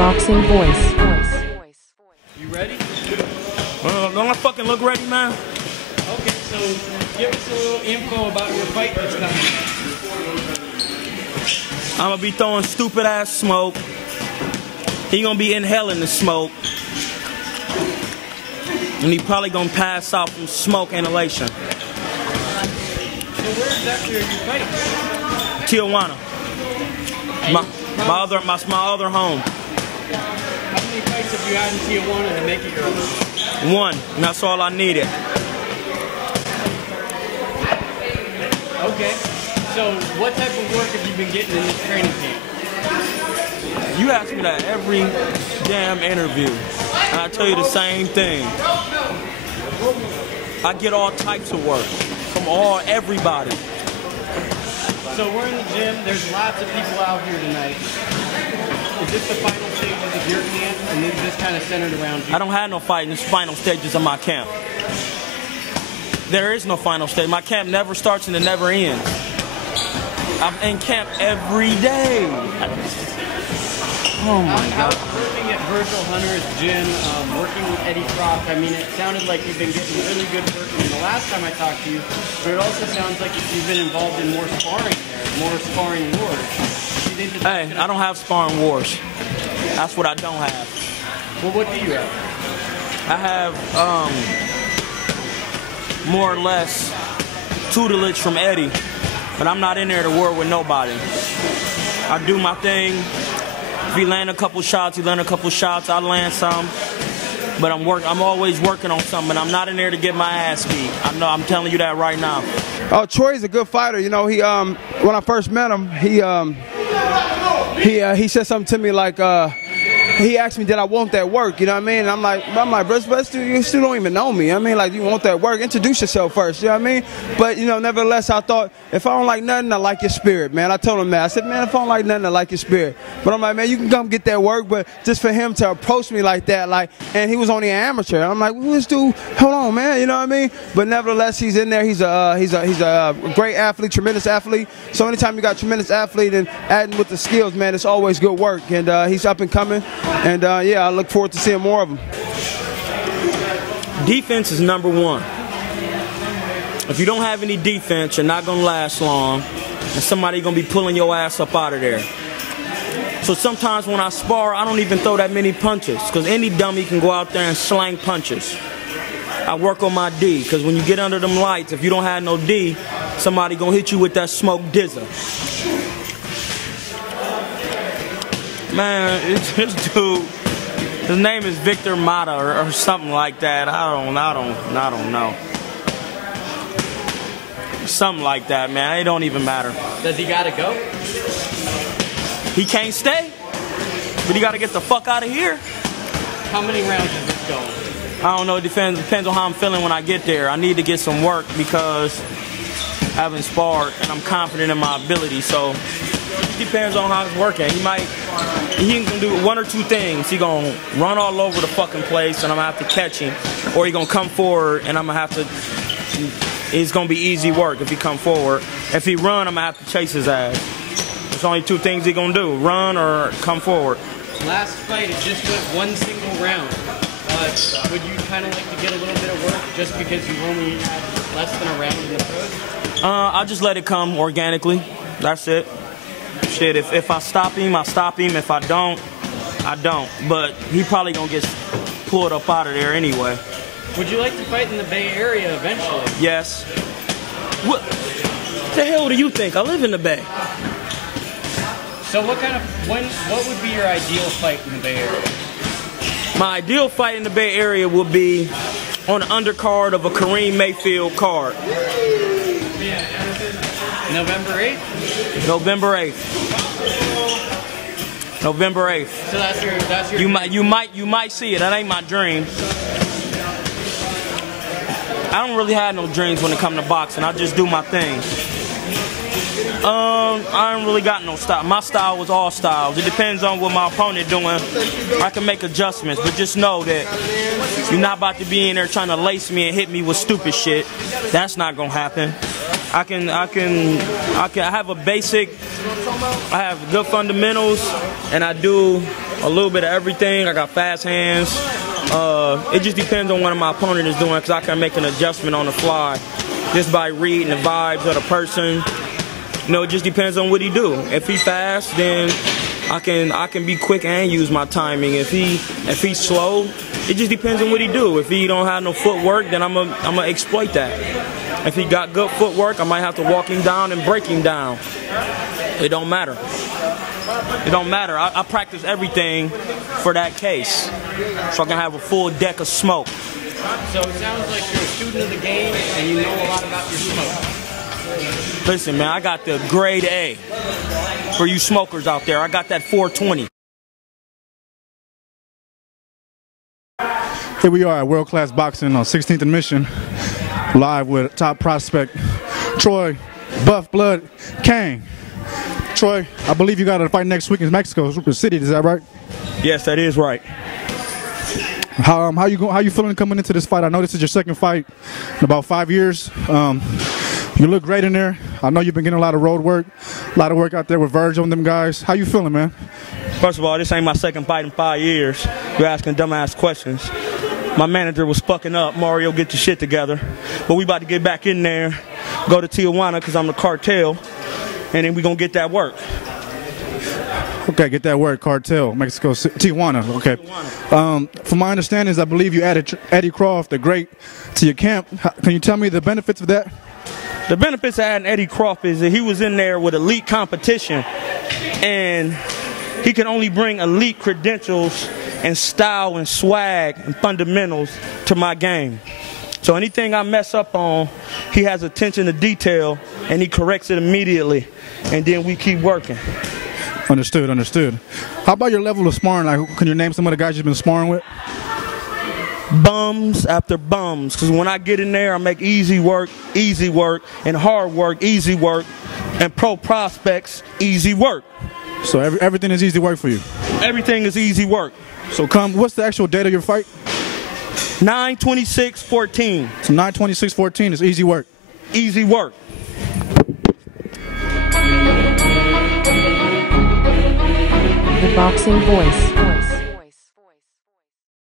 Boxing Voice. You ready? Don't I fucking look ready, man? Okay, so give us a little info about your fight that's coming. I'm gonna be throwing stupid ass smoke. He gonna be inhaling the smoke. And he probably gonna pass out from smoke inhalation. So where exactly are you fighting? Tijuana. My other home. How many fights have you had in Tijuana to make it your own? One, and that's all I needed. Okay, so what type of work have you been getting in this training camp? You ask me that every damn interview, and I tell you the same thing. I get all types of work from everybody. So we're in the gym, there's lots of people out here tonight. Is this the final stages of your camp, and is this kind of centered around you? I don't have no fighting final stages of my camp. There is no final stage. My camp never starts and it never ends. I'm in camp every day. Oh my God. Working at Virgil Hunter's gym, working with Eddie Croft, I mean, it sounded like you've been getting really good work from the last time I talked to you, but it also sounds like you've been involved in more sparring there, more sparring wars. Hey, I don't have sparring wars. That's what I don't have. Well, what do you have? I have, more or less tutelage from Eddie, but I'm not in there to war with nobody. I do my thing. If he land a couple shots, he land a couple shots. I land some, but I'm always working on something. I'm not in there to get my ass beat. I'm telling you that right now. Oh, Troy's a good fighter. You know, he when I first met him, he said something to me like. He asked me, did I want that work? You know what I mean? And I'm like, bro, you still don't even know me. I mean, like, you want that work? Introduce yourself first. You know what I mean? But, you know, nevertheless, I thought, if I don't like nothing, I like your spirit, man. I told him that. I said, man, if I don't like nothing, I like your spirit. But I'm like, man, you can come get that work, but just for him to approach me like that, like, and he was only an amateur. I'm like, who this dude? Hold on, man. You know what I mean? But nevertheless, he's in there. He's a great athlete, tremendous athlete. So anytime you got a tremendous athlete and adding with the skills, man, it's always good work. And he's up and coming. And, yeah, I look forward to seeing more of them. Defense is number one. If you don't have any defense, you're not going to last long, and somebody's going to be pulling your ass up out of there. So sometimes when I spar, I don't even throw that many punches, because any dummy can go out there and slang punches. I work on my D, because when you get under them lights, if you don't have no D, somebody going to hit you with that smoke dizzer. Man, this dude, his name is Victor Mata or something like that. I don't know. Something like that, man. It don't even matter. Does he gotta go? He can't stay, but he gotta get the fuck out of here. How many rounds is this going? I don't know. It depends on how I'm feeling when I get there. I need to get some work because I haven't sparred and I'm confident in my ability. So it depends on how it's working. He can do one or two things. He gonna run all over the fucking place and I'm gonna have to catch him, or he gonna come forward and I'm gonna have to. It's gonna be easy work if he come forward. If he run, I'm gonna have to chase his ass. There's only two things he gonna do: run or come forward. Last fight, it just went one single round. Would you kind of like to get a little bit of work just because you only had less than a round in the pros? I'll just let it come organically. That's it. Shit, if I stop him, I stop him. If I don't, I don't. But he probably gonna get pulled up out of there anyway. Would you like to fight in the Bay Area eventually? Yes. What the hell do you think? I live in the Bay. So what would be your ideal fight in the Bay Area? My ideal fight in the Bay Area would be on the undercard of a Kareem Mayfield card. November 8th? November 8th. November 8th. So that's your You might see it. That ain't my dream. I don't really have no dreams when it comes to boxing. I just do my thing. I ain't really got no style. My style was all styles. It depends on what my opponent doing. I can make adjustments, but just know that you're not about to be in there trying to lace me and hit me with stupid shit. That's not gonna happen. I have a basic, I have good fundamentals, and I do a little bit of everything. I got fast hands. It just depends on what my opponent is doing, because I can make an adjustment on the fly just by reading the vibes of the person. You know, it just depends on what he do. If he fast, then I can be quick and use my timing. If he's slow, it just depends on what he do. If he don't have no footwork, then I'm gonna exploit that. If he got good footwork, I might have to walk him down and break him down. It don't matter. It don't matter. I practice everything for that case, so I can have a full deck of smoke. So it sounds like you're a student of the game and you know a lot about your smoke. Listen, man, I got the grade A for you smokers out there. I got that 420. Here we are at World Class Boxing on 16th and Mission, live with top prospect Troy Buff Blood Cain. Troy, I believe you got a fight next week in Mexico City. Is that right? Yes, that is right. How you feeling coming into this fight? I know this is your second fight in about 5 years. You look great in there. I know you've been getting a lot of road work, a lot of work out there with Virgil and them guys. How you feeling, man? First of all, this ain't my second fight in 5 years. You're asking dumbass questions. My manager was fucking up. Mario, get your shit together. But we about to get back in there, go to Tijuana, because I'm the cartel, and then we gonna get that work. Okay, get that word, cartel, Mexico, Tijuana. Okay. From my understanding, I believe you added Eddie Croft, the great, to your camp. Can you tell me the benefits of that? The benefits of adding Eddie Croft is that he was in there with elite competition, and he can only bring elite credentials and style and swag and fundamentals to my game. So anything I mess up on, he has attention to detail, and he corrects it immediately, and then we keep working. Understood, understood. How about your level of sparring? Like, can you name some of the guys you've been sparring with? Bums after bums, because when I get in there, I make easy work, and hard work, easy work, and pro prospects, easy work. So everything is easy work for you? Everything is easy work. So what's the actual date of your fight? 9/26/14. So 9/26/14 is easy work? Easy work. The Boxing Voice.